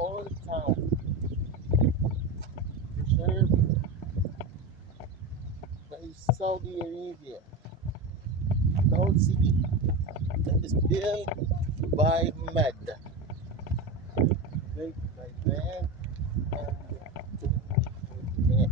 all town preserved by Saudi Arabia, the whole city that is built by mud, built by man and man.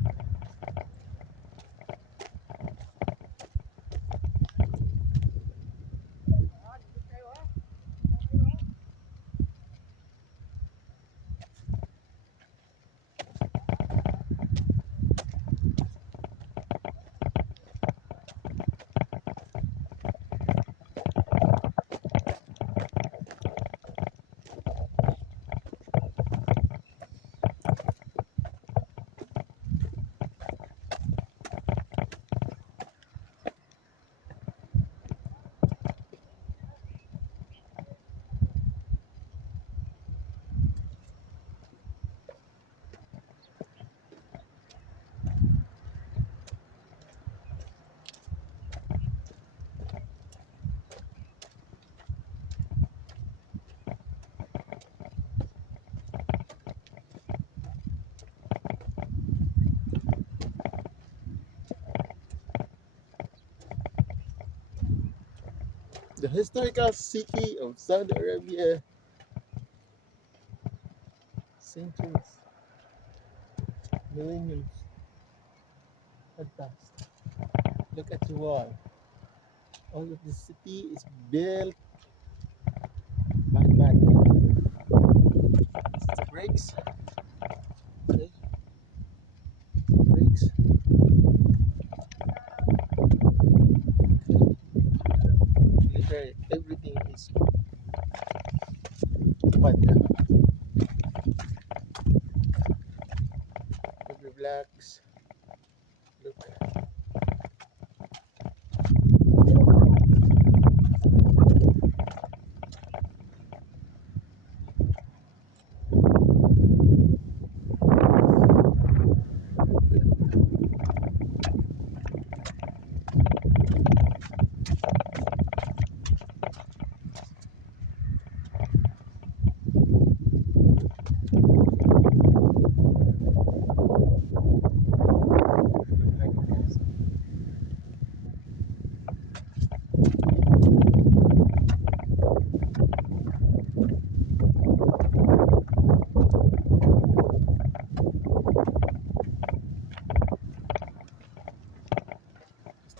The historical city of Saudi Arabia, centuries, millenniums had passed. Look at the wall. All of the city is built by mud. This is the bricks. Okay, bricks. Literally everything is mud. Every blocks. Look. Like this.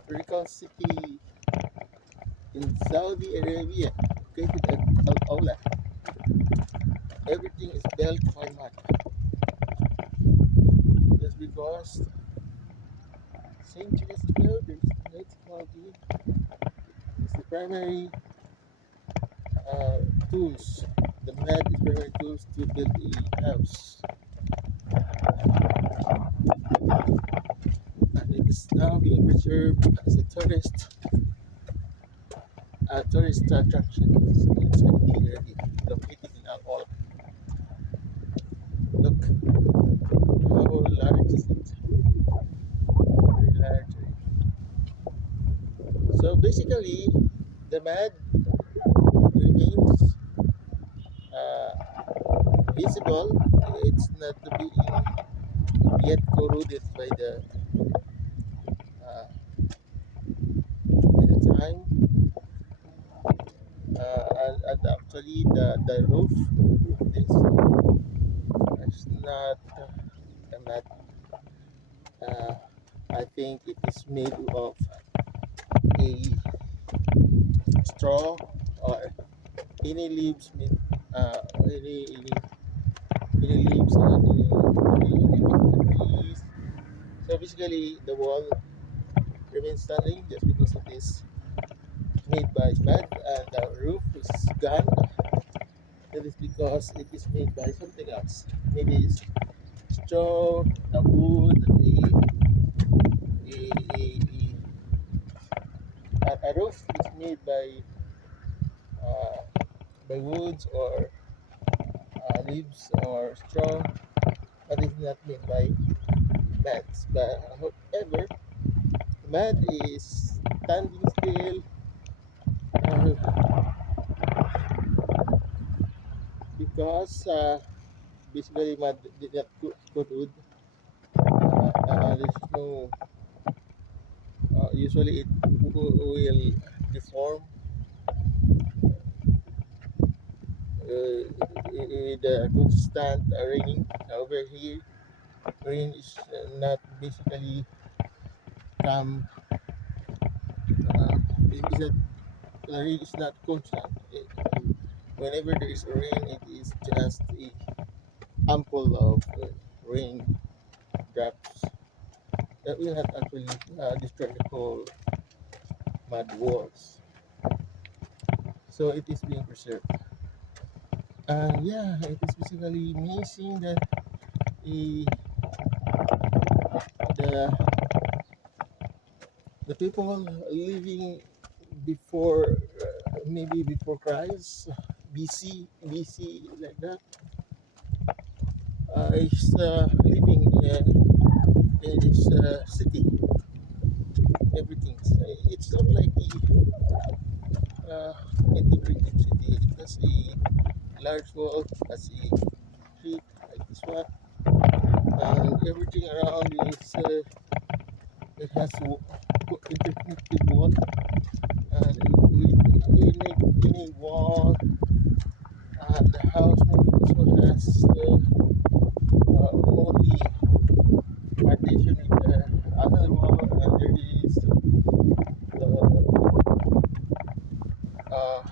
Historical city in Saudi Arabia, located at Al Awla. Everything is built by mud. Just because centuries ago there is no technology. It's the primary tools. The mud is primary tools to build a house. And it is now being preserved as a tourist attraction in Saudi Arabia, located in Al Awla. Look how large is it? Very large. So basically, the mud remains visible. It's not being yet corroded uh, by the time. And actually, the roof is not a mud. Uh, I think it is made of a straw or any leaves, uh, any, any, any leaves, any trees. So basically, the wall remains standing just because it is made by mud, and the roof is gone. That is because it is made by something else. Maybe it's straw, a wood, a roof is made by woods or leaves or straw, but it's not made by mats. But however, mat is standing still uh, because basically mud did not coat wood. There's no usually it will deform with constant raining. However, here rain is not basically come. It is a, the rain is not constant. Whenever there is rain, it is just a ample of rain drops that will not actually destroy the whole mud walls. So it is being preserved. And yeah, it is basically amazing that the the, the people living before maybe before Christ, BC like that, is living in this city. Everything. It's not like the integrated city. It has a large wall, has a street like this one, and everything around is it has interconnected wall, and in a wall, the house maybe also has only partition with another wall, and there is uh,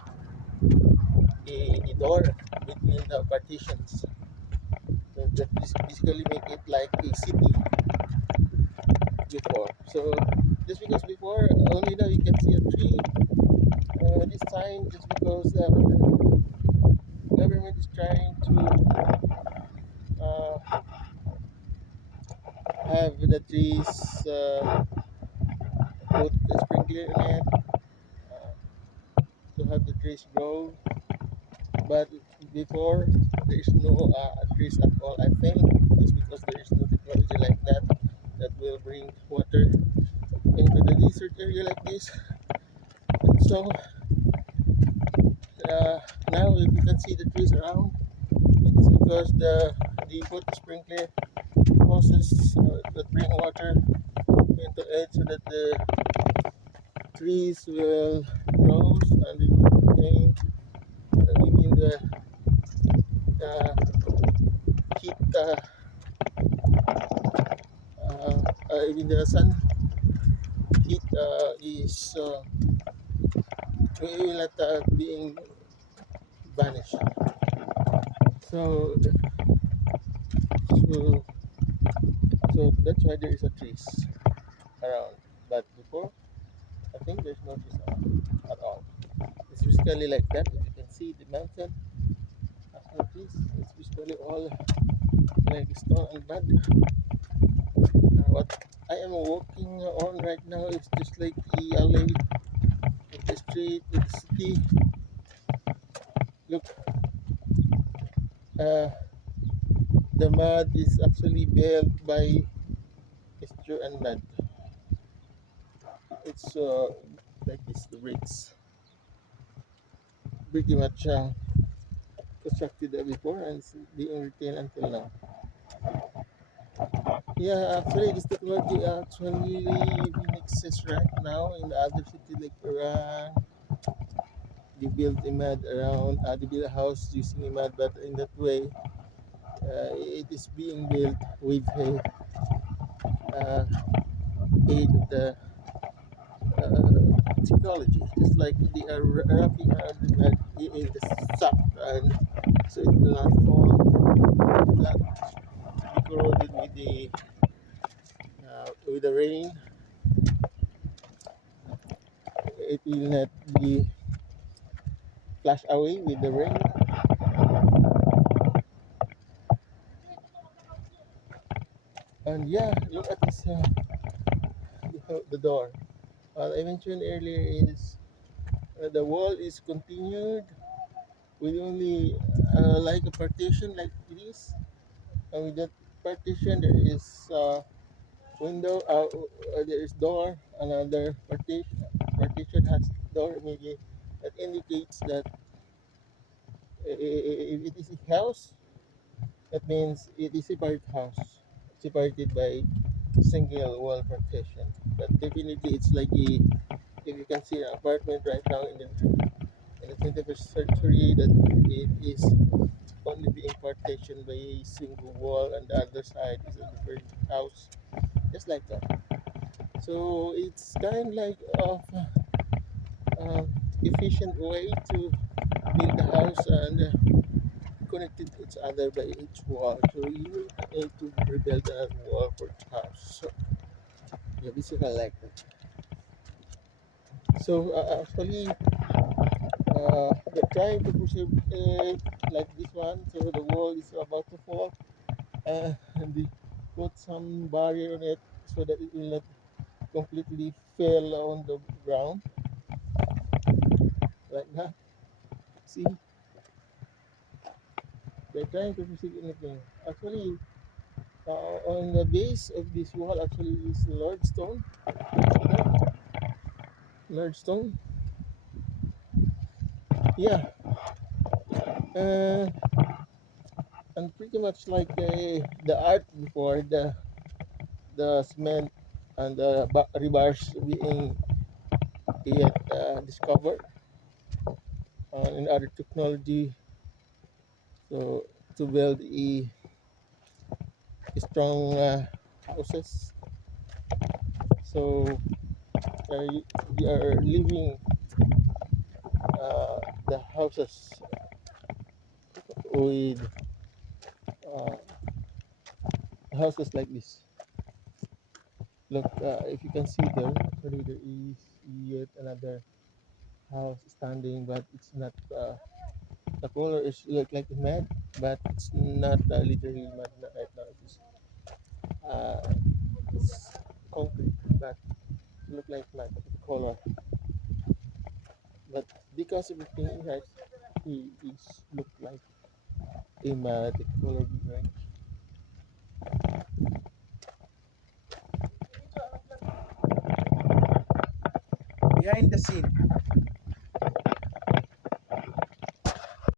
a door between the partitions. So that basically make it like a city before. So just because before only now you can see a tree, this time just because the government is trying to have the trees put the sprinkler in it to have the trees grow. But before there is no trees at all. I think it's because there is no technology like that that will bring water into the desert area like this. And so now if you can see the trees around, it is because the put sprinkler process that bring water into it so that the trees will grow and it will contain even the heat even the sun heat is will not being vanished. So so so that's why there is a trees around. But before I think there's no trees around at all. It's basically like that. If you can see the mountain has no trees. It's basically all like stone and mud. What I am walking on right now is just like the alley of the street with the city. Look, uh, the mud is actually built by texture and mud. It's like this, the bricks. Pretty much constructed before and it's being retained until now. Yeah, actually, this technology actually even exists right now in other cities like Iran. They build a mud around, they build a house using a mud, but in that way, it is being built with a uh, aid of the technology. Just like they are wrapping around the mud in the sack, and so it will not fall, it will not be corroded with the rain. It will not be flashed away with the rain. And yeah, look at this the door. I mentioned earlier is the wall is continued with only like a partition like this. And with that partition, there is window. There is door. Another partition has door. Maybe that indicates that if it is a house, That means it is separate house, separated by single wall partition. But definitely, it's like if you can see an apartment right now in the 21st century, that it is only being partitioned by a single wall, and the other side is a different house, just like that. So it's kind of like of efficient way to build the house and connected to each other by each wall. So you need to rebuild a wall for each house. So yeah, basically like that. So actually, they're trying to push it like this one. So the wall is about to fall, and they put some barrier on it so that it will not completely fall on the ground like that. See, they're trying to push it anything. Actually, on the base of this wall actually is large stone. See that? Large stone. Yeah, uh, and pretty much like the art before the cement and the rebars being yet discovered in other technology. So to build strong houses. So uh, they are living uh, the houses with uh, houses like this. Look, if you can see there, actually there is yet another house standing, but it's not. The color is look like mud, but it's not literally mud right now. Uh, it's concrete, but look like mud the color. But because everything right, he is look like a mud the color different. Behind the scene.